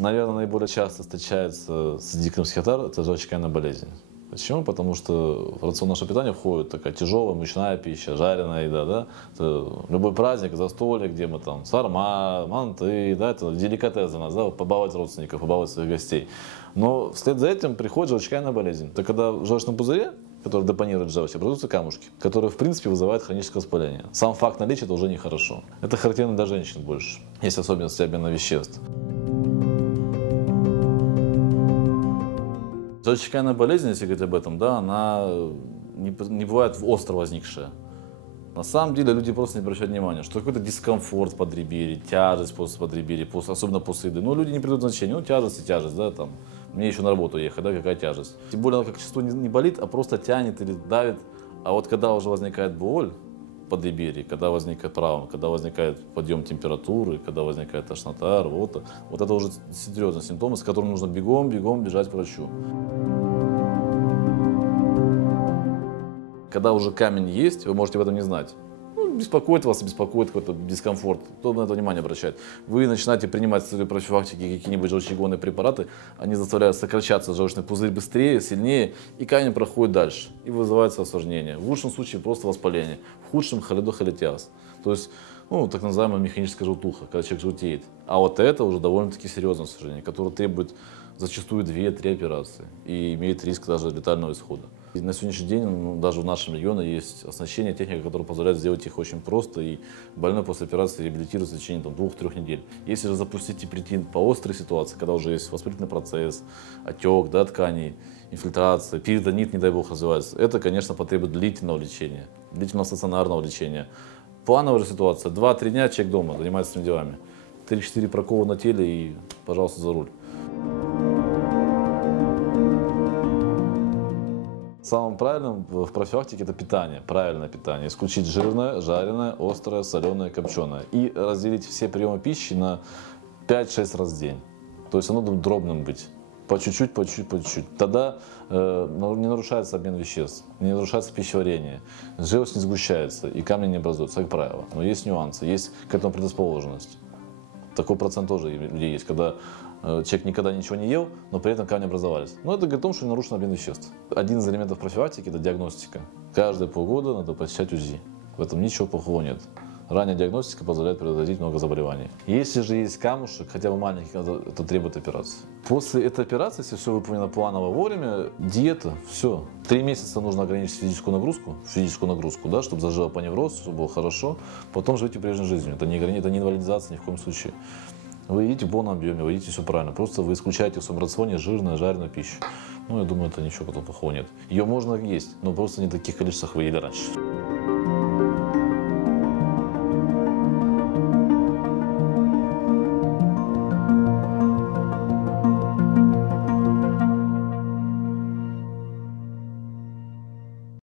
наверное, наиболее часто встречается среди крымских татар, это желчекаменная болезнь. Почему? Потому что в рацион нашего питания входит такая тяжелая мучная пища, жареная еда, да? Это любой праздник, застолье, где мы там сарма, манты, да, это деликатес для нас, да, побаловать родственников, побаловать своих гостей. Но вслед за этим приходит желчекаменная болезнь. Это когда в желчном пузыре, который депонирует желчь, образуются камушки, которые в принципе вызывают хроническое воспаление. Сам факт наличия это уже нехорошо. Это характерно для женщин больше. Есть особенности обмена веществ. Желчекаменная болезнь, если говорить об этом, да, она не бывает остро возникшая. На самом деле люди просто не обращают внимания, что какой-то дискомфорт в подреберье, тяжесть после подреберья, особенно после еды. Ну, люди не придают значения, ну, тяжесть и тяжесть, да, там, мне еще на работу ехать, да, какая тяжесть. Тем более она как чувство не болит, а просто тянет или давит. А вот когда уже возникает боль в подреберье, когда возникает травма, когда возникает подъем температуры, когда возникает тошнота, рвота, вот это уже серьезные симптомы, с которыми нужно бегом бежать к врачу. Когда уже камень есть, вы можете об этом не знать. Ну, беспокоит вас, беспокоит какой-то дискомфорт. Кто на это внимание обращает? Вы начинаете принимать в целью профилактики какие-нибудь желчегонные препараты, они заставляют сокращаться желчный пузырь быстрее, сильнее, и камень проходит дальше. И вызывается осложнение. В лучшем случае просто воспаление, в худшем холодохолитиаз. То есть, ну, так называемая механическая желтуха, когда человек желтеет. А вот это уже довольно-таки серьезное осложнение, которое требует зачастую 2-3 операции и имеет риск даже летального исхода. И на сегодняшний день, ну, даже в нашем регионе есть оснащение, техника, которая позволяет сделать их очень просто, и больной после операции реабилитируется в течение 2-3 недель. Если же запустить и прийти по острой ситуации, когда уже есть воспалительный процесс, отек, да, тканей, инфильтрация, перитонит, не дай бог, развивается, это, конечно, потребует длительного лечения, длительного стационарного лечения. Плановая же ситуация, 2-3 дня человек дома занимается своими делами, 3-4 прокола на теле и, пожалуйста, за руль. Самым правильным в профилактике это питание, правильное питание. Исключить жирное, жареное, острое, соленое, копченое. И разделить все приемы пищи на 5-6 раз в день. То есть оно должно дробным быть. По чуть-чуть, по чуть-чуть, по чуть-чуть. Тогда не нарушается обмен веществ, не нарушается пищеварение, желчь не сгущается и камни не образуются, как правило. Но есть нюансы, есть к этому предрасположенность. Такой процент тоже у людей есть, когда человек никогда ничего не ел, но при этом камни образовались. Но это говорит о том, что нарушен обмен веществ. Один из элементов профилактики – это диагностика. Каждые полгода надо посещать УЗИ. В этом ничего плохого нет. Ранняя диагностика позволяет предотвратить много заболеваний. Если же есть камушек, хотя бы маленький, это требует операции. После этой операции, если все выполнено планово вовремя, диета, все. 3 месяца нужно ограничить физическую нагрузку, да, чтобы зажил апоневроз, чтобы было хорошо. Потом живите прежней жизнью. Это не инвалидизация ни в коем случае. Вы едите в полном объеме, вы едите все правильно. Просто вы исключаете в своем рационе жирную, жареную пищу. Ну, я думаю, это ничего потом плохого нет. Ее можно есть, но просто не в таких количествах вы ели раньше.